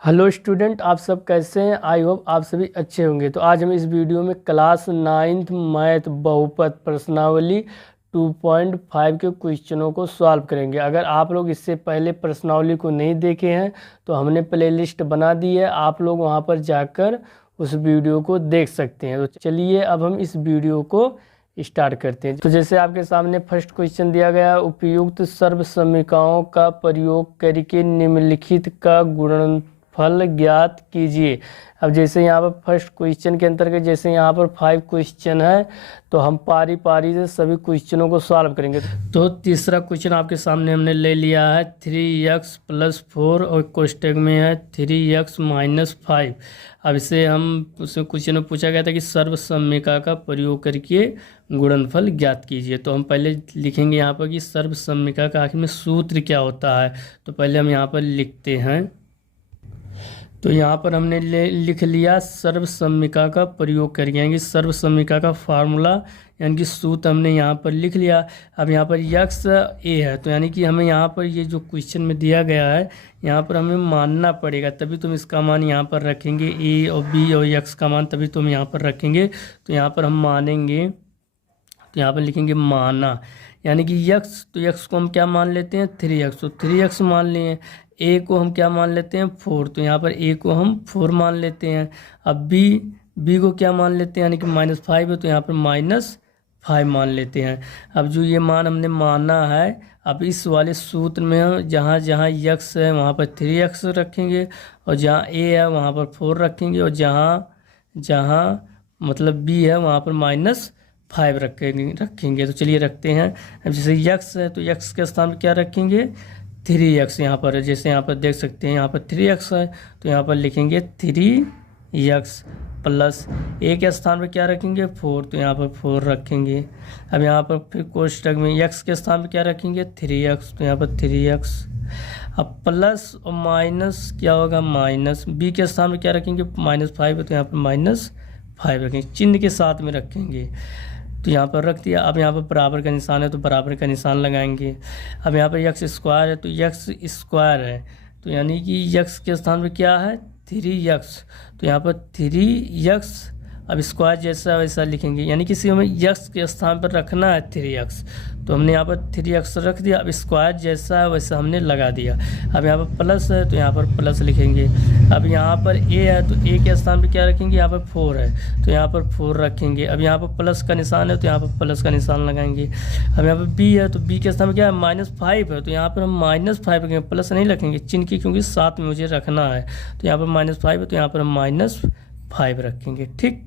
Hello student, आप सब कैसे हैं। आई होप आप सभी अच्छे होंगे। तो आज हम इस वीडियो में क्लास 9th मैथ बहुपद प्रश्नावली 2.5 के क्वेश्चनों को सॉल्व करेंगे। अगर आप लोग इससे पहले प्रश्नावली को नहीं देखे हैं तो हमने प्लेलिस्ट बना दी है, आप लोग वहां पर जाकर उस वीडियो को देख सकते हैं। तो चलिए अब हम इस वीडियो को स्टार्ट करते हैं। तो जैसे आपके सामने फर्स्ट क्वेश्चन दिया गया, उपयुक्त सर्वसमीकरणों का प्रयोग करके निम्नलिखित का गुणनफल ज्ञात कीजिए। अब जैसे यहाँ पर फर्स्ट क्वेश्चन के अंतर्गत जैसे यहाँ पर 5 क्वेश्चन है तो हम पारी पारी से सभी क्वेश्चनों को सॉल्व करेंगे। तो तीसरा क्वेश्चन आपके सामने हमने ले लिया है 3x+4 और कोष्टक में है 3x-5। अब इसे हम उसमें क्वेश्चन में पूछा गया था कि सर्वसमीकरण का प्रयोग करके गुणनफल ज्ञात कीजिए। तो हम पहले लिखेंगे यहाँ पर कि सर्वसमीकरण का आखिर में सूत्र क्या होता है। तो पहले हम यहाँ पर लिखते हैं। तो यहाँ पर हमने लिख लिया सर्वसमीकरण का प्रयोग करके, यानी कि सर्वसमीकरण का फार्मूला यानी कि सूत्र हमने यहाँ पर लिख लिया। अब यहाँ पर यक्स ए है तो यानी कि हमें यहाँ पर ये जो क्वेश्चन में दिया गया है यहाँ पर हमें मानना पड़ेगा, तभी तुम इसका मान यहाँ पर रखेंगे। ए और बी और यक्स का मान तभी तुम यहाँ पर रखेंगे। तो यहाँ पर हम मानेंगे, तो यहाँ पर लिखेंगे माना, यानी कि यक्स, तो यक्स को हम क्या मान लेते हैं 3x, तो 3x मान लिए। ए को हम क्या मान लेते हैं 4, तो यहाँ पर ए को हम 4 मान लेते हैं। अब बी को क्या मान लेते हैं, यानी कि -5 है तो यहाँ पर -5 मान लेते हैं। अब जो ये मान हमने माना है, अब इस वाले सूत्र में हम जहाँ जहाँ यक्स है वहाँ पर 3x रखेंगे और जहाँ ए है वहाँ पर 4 रखेंगे और जहाँ जहाँ मतलब बी है वहाँ पर -5 रखेंगे। तो चलिए रखते हैं। अब जैसे यक्स है तो यक्स के स्थान पर क्या रखेंगे 3x। यहाँ पर जैसे यहाँ पर देख सकते हैं यहाँ पर 3x है तो यहाँ पर लिखेंगे 3x प्लस ए के स्थान पर क्या रखेंगे 4, तो यहाँ पर 4 रखेंगे। अब यहाँ पर फिर कोष्टक में x के स्थान पर क्या रखेंगे 3x, तो यहाँ पर 3x। अब प्लस और माइनस क्या होगा माइनस, बी के स्थान पर क्या रखेंगे -5 है तो यहाँ पर -5 रखेंगे, चिन्ह के साथ में रखेंगे। तो यहाँ पर रख दिया। अब यहाँ पर बराबर का निशान है तो बराबर का निशान लगाएंगे। अब यहाँ पर यक्स स्क्वायर है तो यक्स स्क्वायर है तो यानी कि यक्स के स्थान पर क्या है 3x, तो यहाँ पर 3x। अब स्क्वायर जैसा वैसा लिखेंगे, यानी कि हमें यक्स के स्थान पर रखना है 3x, तो हमने यहाँ पर 3x रख दिया। अब स्क्वायर जैसा है वैसा हमने लगा दिया। अब यहाँ पर प्लस है तो यहाँ पर प्लस लिखेंगे। अब यहाँ पर ए है तो ए के स्थान पर क्या रखेंगे, यहाँ पर 4 है तो यहाँ पर 4 रखेंगे। अब यहाँ पर प्लस का निशान है तो यहाँ पर प्लस का निशान लगाएंगे। अब यहाँ पर बी है तो बी के स्थान पर क्या है -5 है तो यहाँ पर हम -5 रखेंगे, प्लस नहीं रखेंगे चिन्ह की, क्योंकि साथ में मुझे रखना है। तो यहाँ पर -5 है तो यहाँ पर हम -5 रखेंगे। ठीक।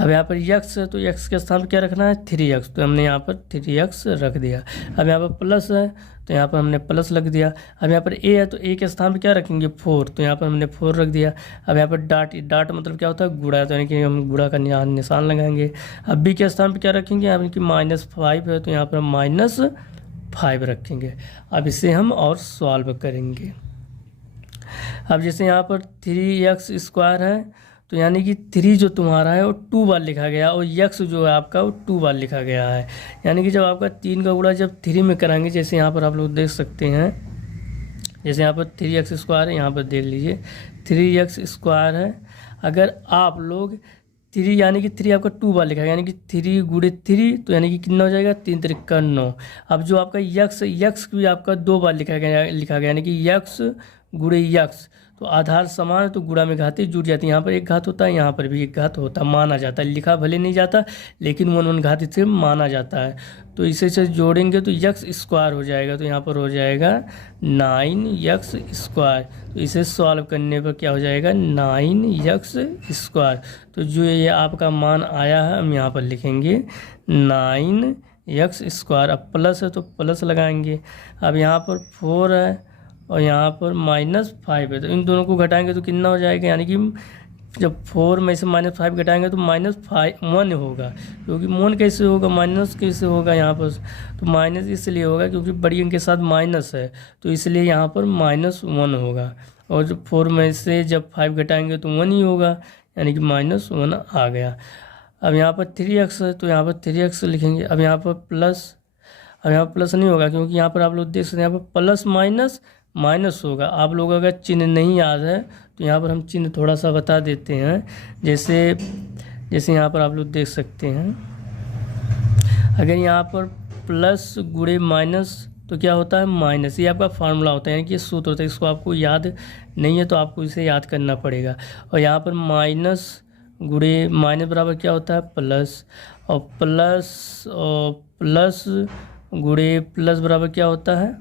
अब यहाँ पर यक्स है तो यक्स के स्थान पर क्या रखना है 3x, तो हमने यहाँ पर 3x रख दिया। अब यहाँ पर प्लस है तो यहाँ पर हमने प्लस रख दिया। अब यहाँ पर ए है तो ए के स्थान पर क्या रखेंगे 4, तो यहाँ पर हमने 4 रख दिया। अब यहाँ पर डाट मतलब क्या होता है गुणा, तो यानी कि हम गुणा का निशान लगाएंगे। अब बी के स्थान पर क्या रखेंगे, यानी कि -5 है तो यहाँ पर हम -5 रखेंगे। अब इसे हम और सॉल्व करेंगे। अब जैसे यहाँ पर 3x² है तो यानी कि 3 जो तुम्हारा है वो 2 बार लिखा गया और यक्स जो है आपका वो 2 बार लिखा गया है। यानी कि जब आपका 3 का गुणा जब 3 में कराएंगे, जैसे यहाँ पर आप लोग देख सकते हैं, जैसे यहाँ पर 3x² है, यहाँ पर देख लीजिए 3x² है। अगर आप लोग 3 यानी कि 3 आपका 2 बार लिखा गया, यानी कि 3 गुणे 3 तो यानी कि कितना हो जाएगा 3 त्रिका 9। अब जो आपका यक्स भी आपका 2 बार लिखा गया यानी कि यक्स गुणे यक्स, तो आधार समान है तो गुणा में घातें जुड़ जाती है। यहाँ पर एक घात होता है, यहाँ पर भी एक घात होता है, माना जाता है। लिखा भले नहीं जाता लेकिन 1 घात से माना जाता है। तो इसे से जोड़ेंगे तो x² हो जाएगा, तो यहाँ पर हो जाएगा 9x²। तो इसे सॉल्व करने पर क्या हो जाएगा 9x²। तो जो ये आपका मान आया है हम यहाँ पर लिखेंगे 9x²। अब प्लस है तो प्लस लगाएंगे। अब यहाँ पर 4 है और यहाँ पर -5 है तो इन दोनों को घटाएंगे तो कितना हो जाएगा, यानी कि जब 4 में से -5 घटाएंगे तो -1 होगा। क्योंकि मोन कैसे होगा, माइनस कैसे होगा यहाँ पर, तो माइनस इसलिए होगा क्योंकि बड़ी अंक के साथ माइनस है तो इसलिए यहाँ पर -1 होगा। और जब 4 में से जब 5 घटाएंगे तो 1 ही होगा, यानी कि -1 आ गया। अब यहाँ पर 3x है तो यहाँ पर 3x लिखेंगे। अब यहाँ पर प्लस, अब यहाँ प्लस नहीं होगा क्योंकि यहाँ पर आप लोग देख सकते हैं यहाँ पर प्लस माइनस माइनस होगा। आप लोग अगर चिन्ह नहीं याद है तो यहाँ पर हम चिन्ह थोड़ा सा बता देते हैं। जैसे यहाँ पर आप लोग देख सकते हैं, अगर यहाँ पर प्लस गुणे माइनस तो क्या होता है माइनस। ये आपका फार्मूला होता है, यानी कि सूत्र होता है। इसको आपको याद नहीं है तो आपको इसे याद करना पड़ेगा। और यहाँ पर माइनस गुणे माइनस बराबर क्या होता है प्लस, और प्लस गुणे प्लस बराबर क्या होता है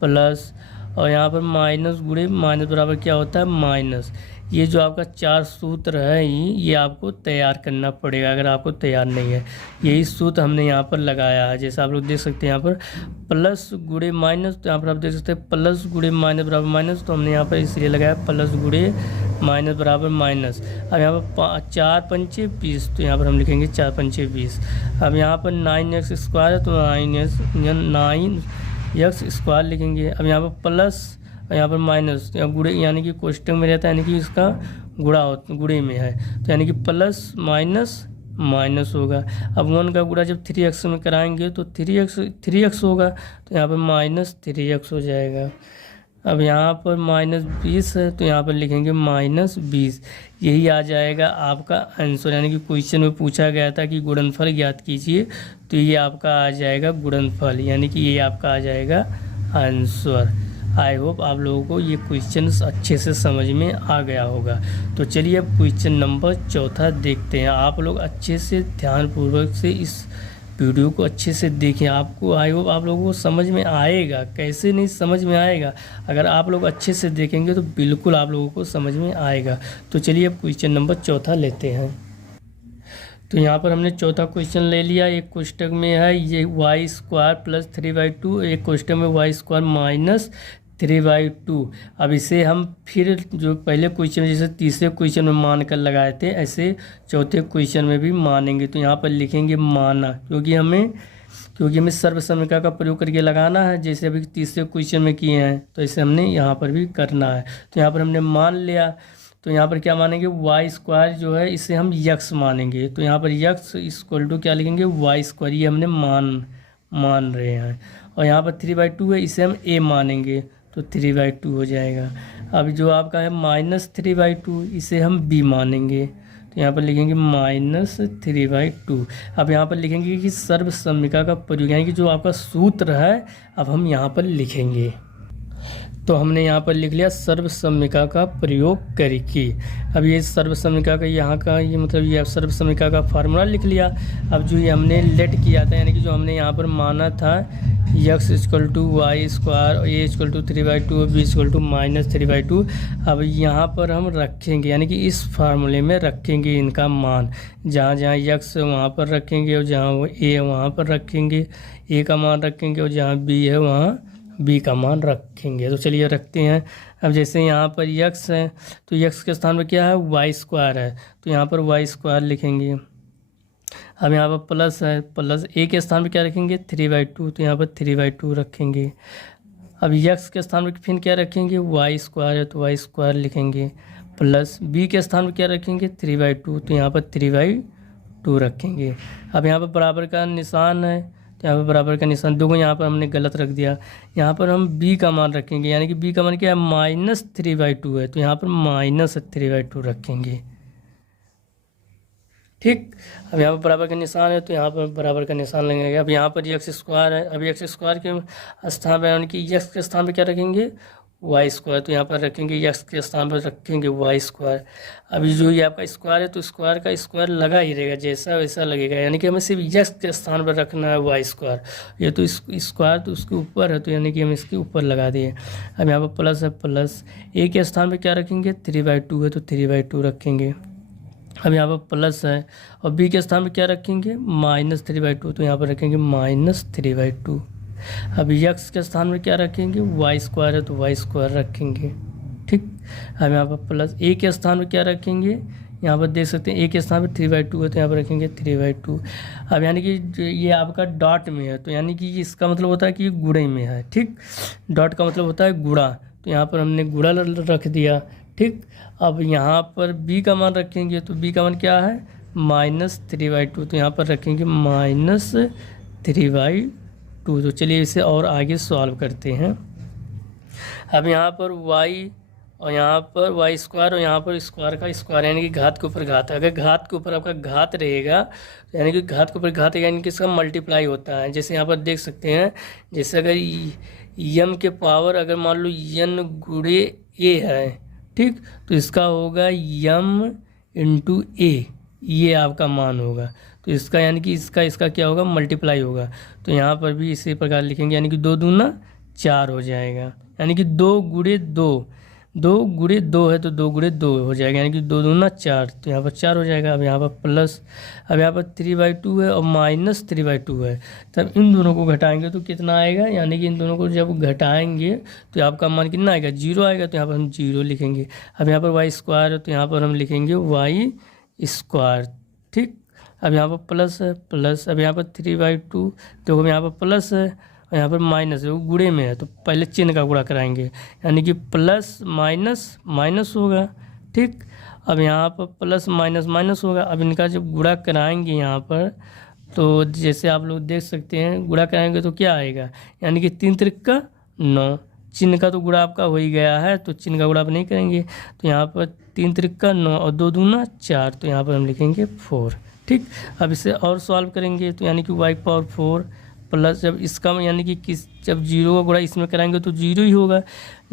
प्लस, और यहाँ पर माइनस गुणे माइनस बराबर क्या होता है माइनस। ये जो आपका 4 सूत्र है ये आपको तैयार करना पड़ेगा अगर आपको तैयार नहीं है। यही सूत्र हमने यहाँ पर लगाया है। जैसे आप लोग देख सकते हैं यहाँ पर प्लस गुणे माइनस, तो यहाँ पर आप देख सकते हैं प्लस गुणे माइनस बराबर माइनस, तो हमने यहाँ पर इसलिए लगाया प्लस गुणे माइनस बराबर माइनस। अब यहाँ पर 4 पंचे 20, तो यहाँ पर हम लिखेंगे 4 पंचे 20। अब यहाँ पर 9x स्क्वायर है तो 9x स्क्वायर लिखेंगे। अब यहाँ पर प्लस और यहाँ पर माइनस, गुणे यानी कि कोष्टक में रहता है, यानी कि इसका गुणे में है, तो यानी कि प्लस माइनस माइनस होगा। अब 1 का गुणा जब 3x में कराएंगे तो 3x होगा, तो यहाँ पर माइनस 3x हो जाएगा। अब यहाँ पर माइनस 20 है तो यहाँ पर लिखेंगे माइनस 20। यही आ जाएगा आपका आंसर, यानी कि क्वेश्चन में पूछा गया था कि गुणनफल ज्ञात कीजिए, तो ये आपका आ जाएगा गुणनफल, यानी कि ये आपका आ जाएगा आंसर। आई होप आप लोगों को ये क्वेश्चन अच्छे से समझ में आ गया होगा। तो चलिए अब क्वेश्चन नंबर 4 देखते हैं। आप लोग अच्छे से ध्यानपूर्वक से इस वीडियो को अच्छे से देखें, आपको आई होप आप लोगों को समझ में आएगा। कैसे नहीं समझ में आएगा, अगर आप लोग अच्छे से देखेंगे तो बिल्कुल आप लोगों को समझ में आएगा। तो चलिए अब क्वेश्चन नंबर 4 लेते हैं। तो यहाँ पर हमने चौथा क्वेश्चन ले लिया। एक कोष्टक में है ये y² प्लस 3/2, एक कोष्टक में y² माइनस 3/2। अब इसे हम फिर जो पहले क्वेश्चन जैसे तीसरे क्वेश्चन में मान कर लगाए थे, ऐसे चौथे क्वेश्चन में भी मानेंगे। तो यहाँ पर लिखेंगे माना, क्योंकि हमें सर्वसमीका का प्रयोग करके लगाना है, जैसे अभी तीसरे क्वेश्चन में किए हैं, तो इसे हमने यहाँ पर भी करना है। तो यहाँ पर हमने मान लिया, तो यहाँ पर क्या मानेंगे y² जो है इसे हम x मानेंगे। तो यहाँ पर x इक्वल टू क्या लिखेंगे y², ये हमने मान रहे हैं। और यहाँ पर 3/2 है, इसे हम a मानेंगे तो 3/2 हो जाएगा। अब जो आपका है माइनस 3/2, इसे हम b मानेंगे, तो यहाँ पर लिखेंगे माइनस 3/2। अब यहाँ पर लिखेंगे कि सर्वसमीका का प्रयोग, यानी कि जो आपका सूत्र है अब हम यहाँ पर लिखेंगे। तो हमने यहाँ पर लिख लिया सर्वसमीका का प्रयोग करके। अब ये सर्वसमीका का यहाँ का ये मतलब ये सर्वसमीका का फार्मूला लिख लिया। अब जो ये हमने लेट किया था, यानी कि जो हमने यहाँ पर माना था x equal to y square, a equal to 3/2 और b इक्वल टू माइनस 3/2, अब यहाँ पर हम रखेंगे, यानी कि इस फार्मूले में रखेंगे इनका मान। जहाँ जहाँ x है वहाँ पर रखेंगे, और जहाँ वो a है वहाँ पर रखेंगे a का मान रखेंगे, और जहाँ b है वहाँ b का मान रखेंगे। तो चलिए रखते हैं। अब जैसे यहाँ पर x है तो x के स्थान पर क्या है y² है, तो यहाँ पर y² लिखेंगे। अब यहाँ पर प्लस है, प्लस a के स्थान पर क्या रखेंगे 3/2, तो यहाँ पर 3/2 रखेंगे। अब x के स्थान पर फिर क्या रखेंगे y² है, तो y² लिखेंगे। प्लस b के स्थान पर क्या रखेंगे 3/2, तो यहाँ पर 3/2 रखेंगे। अब यहाँ पर बराबर का निशान है, तो यहाँ पर बराबर का निशान देखो यहाँ पर हमने गलत रख दिया। यहाँ पर हम b का मान रखेंगे, यानी कि b का मान क्या है माइनस 3/2 है, तो यहाँ पर माइनस 3/2 रखेंगे। ठीक, अब यहाँ पर बराबर का निशान है तो यहाँ पर बराबर का निशान लगेगा। अब यहाँ पर x² है, अब x² के स्थान पर यानी कि x के स्थान पर क्या रखेंगे y², तो यहाँ पर रखेंगे x के स्थान पर रखेंगे y²। अभी जो ये आपका स्क्वायर है तो स्क्वायर का स्क्वायर लगा ही रहेगा, जैसा वैसा लगेगा, यानी कि हमें सिर्फ x के स्थान पर रखना है y²। ये तो स्क्वायर तो उसके ऊपर है, तो यानी कि हम इसके ऊपर लगा दिए। अब यहाँ पर प्लस है, प्लस a के स्थान पर क्या रखेंगे 3/2 है, तो 3/2 रखेंगे। अब यहाँ पर प्लस है, और b के स्थान पर क्या रखेंगे माइनस 3/2, तो यहाँ पर रखेंगे माइनस 3/2। अब x के स्थान में क्या रखेंगे y² है, तो y² रखेंगे। ठीक, अब यहाँ पर प्लस a के स्थान में क्या रखेंगे, यहाँ पर देख सकते हैं a के स्थान पर 3/2 है, तो यहाँ पर रखेंगे 3/2। अब यानी कि ये आपका डॉट में है, तो यानी कि इसका मतलब होता है कि ये गुणे में है। ठीक, डॉट का मतलब होता है गुणा, तो यहाँ पर हमने गुणा रख दिया। ठीक, अब यहाँ पर b का मान रखेंगे, तो b का मान क्या है माइनस 3/2, तो यहाँ पर रखेंगे माइनस 3/2। तो चलिए इसे और आगे सॉल्व करते हैं। अब यहाँ पर y और यहाँ पर वाई स्क्वायर और यहाँ पर स्क्वायर का स्क्वायर यानी कि घात के ऊपर घात। अगर घात के ऊपर आपका घात रहेगा यानी कि घात के ऊपर घात रहेगा यानी कि इसका मल्टीप्लाई होता है। जैसे यहाँ पर देख सकते हैं, जैसे अगर यम के पावर अगर मान लो n गुणे a है, ठीक, तो इसका होगा यम इंटू ए, ये आपका मान होगा। तो इसका यानी कि इसका क्या होगा, मल्टीप्लाई होगा। तो यहाँ पर भी इसी प्रकार लिखेंगे यानी कि 2 दूना 4 हो जाएगा, यानी कि 2 गुणे 2 है तो 2 गुणे 2 हो जाएगा, यानी कि 2 दूना 4, तो यहाँ पर 4 हो जाएगा। अब यहाँ पर प्लस, अब यहाँ पर 3/2 है और माइनस 3/2 है, तब इन दोनों को घटाएंगे तो कितना आएगा, यानी कि इन दोनों को जब घटाएंगे तो आपका मान कितना आएगा, 0 आएगा। तो यहाँ पर हम 0 लिखेंगे। अब यहाँ पर वाई स्क्वायर है तो यहाँ पर हम लिखेंगे वाई स्क्वायर, ठीक। अब यहाँ पर प्लस है, प्लस, अब यहाँ पर 3/2 देखो यहाँ पर प्लस है और यहाँ पर माइनस है, वो गुणे में है तो पहले चिन्ह का गुणा कराएंगे, यानी कि प्लस माइनस माइनस होगा, ठीक। अब यहाँ पर प्लस माइनस माइनस होगा। अब इनका जब गुणा कराएंगे यहाँ पर, तो जैसे आप लोग देख सकते हैं गुणा कराएंगे तो क्या आएगा, यानी कि 3 त्रिका 9, चिन्ह का तो गुणा आपका हो ही गया है तो चिन्ह का गुणा आप नहीं करेंगे। तो यहाँ पर 3 त्रिका 9 और 2 दूना 4, तो यहाँ पर हम लिखेंगे 4, ठीक। अब इसे और सॉल्व करेंगे तो यानी कि y पावर 4 प्लस, जब इसका यानी कि जब 0 का गुणा इसमें कराएंगे तो 0 ही होगा,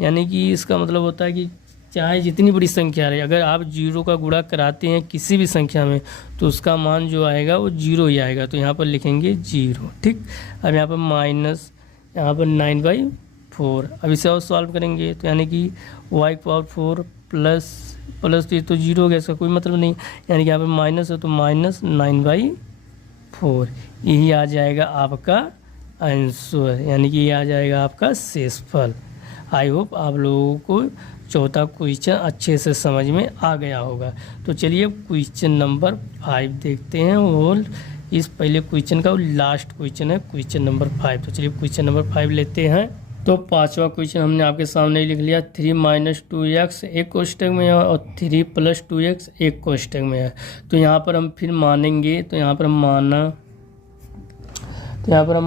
यानी कि इसका मतलब होता है कि चाहे जितनी बड़ी संख्या रहे, अगर आप 0 का गुणा कराते हैं किसी भी संख्या में तो उसका मान जो आएगा वो 0 ही आएगा। तो यहाँ पर लिखेंगे 0, ठीक। अब यहाँ पर माइनस, यहाँ पर 9/4। अब इसे और सॉल्व करेंगे तो यानी कि y पावर 4 प्लस तो 0 हो गया, इसका कोई मतलब नहीं, यानी कि यहाँ पर माइनस है तो माइनस 9/4, यही आ जाएगा आपका आंसर, यानी कि ये आ जाएगा आपका शेषफल। आई होप आप लोगों को चौथा क्वेश्चन अच्छे से समझ में आ गया होगा। तो चलिए क्वेश्चन नंबर 5 देखते हैं, और इस पहले क्वेश्चन का लास्ट क्वेश्चन है क्वेश्चन नंबर 5। तो चलिए क्वेश्चन नंबर 5 लेते हैं। तो 5वां क्वेश्चन हमने आपके सामने लिख लिया, 3 - 2x एक कोष्टक में है और 3 + 2x एक कोष्टक में है। तो यहाँ पर हम फिर मानेंगे, तो यहाँ पर हम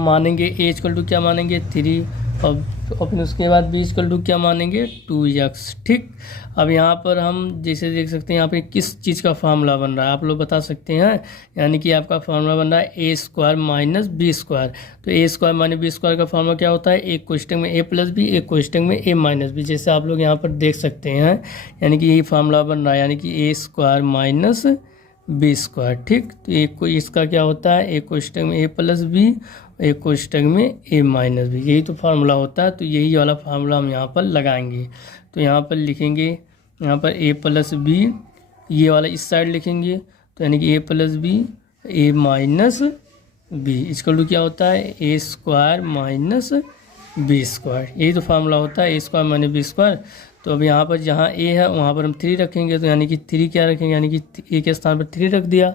मानेंगे a = क्या मानेंगे 3, और फिर उसके बाद b = क्या मानेंगे 2x, ठीक। अब यहाँ पर हम जैसे देख सकते हैं यहाँ पे किस चीज़ का फार्मूला बन रहा है आप लोग बता सकते हैं, यानी कि आपका फार्मूला बन रहा है a² - b²। तो a² - b² का फार्मूला क्या होता है, एक कोष्टक में a + b, एक कोष्टक में a - b, जैसे आप लोग यहाँ पर देख सकते हैं, यानी कि यही फार्मूला बन रहा है, यानी कि a² - b², ठीक। तो एक को इसका क्या होता है, एक कोष्टक में a + b, एक कोष्टक में a - b, यही तो फार्मूला होता है। तो यही वाला फार्मूला हम यहाँ पर लगाएंगे। तो यहाँ पर लिखेंगे, यहाँ पर a + b, ये वाला इस साइड लिखेंगे, तो यानी कि a + b a - b = क्या होता है a² - b², यही तो फार्मूला होता है a² - b²। तो अब यहाँ पर जहाँ a है वहाँ पर हम 3 रखेंगे, तो यानी कि 3 क्या रखेंगे, यानी कि a के स्थान पर 3 रख दिया।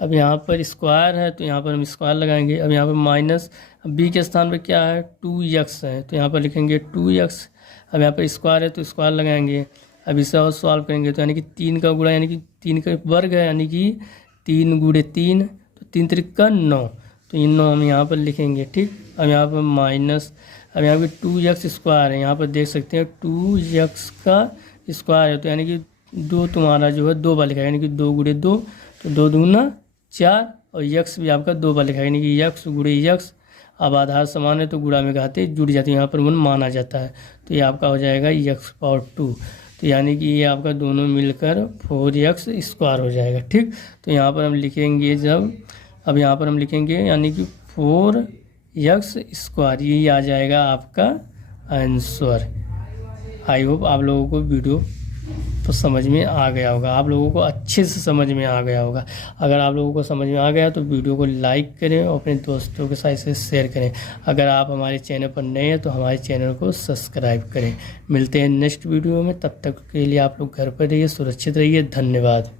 अब यहाँ पर स्क्वायर है तो यहाँ पर हम स्क्वायर लगाएंगे। अब यहाँ पर माइनस, b के स्थान पर क्या है 2x है, तो यहाँ पर लिखेंगे 2x। अब यहाँ पर स्क्वायर है तो स्क्वायर लगाएंगे। अब इसे और सॉल्व करेंगे तो यानी कि 3 का गुणा, यानी कि 3 का वर्ग है, यानी कि 3 × 3, तो 3 त्रिका 9, तो ये 9 हम यहाँ पर लिखेंगे, ठीक। अब यहाँ पर माइनस, अब यहाँ पर 2x² है, यहाँ पर देख सकते हैं 2x का स्क्वायर है, तो यानी कि 2 तुम्हारा जो है 2 बार लिखा है, यानी कि 2 × 2, तो 2 दूना 4, और x भी आपका 2 बार लिखा है, यानी कि x × x। अब आधार समान है तो गुणा में घाते जुड़ जाते हैं, यहाँ पर 1 माना जाता है, तो ये आपका हो जाएगा x⁴। तो यानी कि ये आपका दोनों मिलकर 4x² हो जाएगा, ठीक। तो यहाँ पर हम लिखेंगे जब, अब यहाँ पर हम लिखेंगे यानी कि 4x², यही आ जाएगा आपका आंसर। आई होप आप लोगों को वीडियो तो समझ में आ गया होगा, आप लोगों को अच्छे से समझ में आ गया होगा। अगर आप लोगों को समझ में आ गया तो वीडियो को लाइक करें और अपने दोस्तों के साथ इसे शेयर करें। अगर आप हमारे चैनल पर नए हैं तो हमारे चैनल को सब्सक्राइब करें। मिलते हैं नेक्स्ट वीडियो में, तब तक के लिए आप लोग घर पर रहिए, सुरक्षित रहिए, धन्यवाद।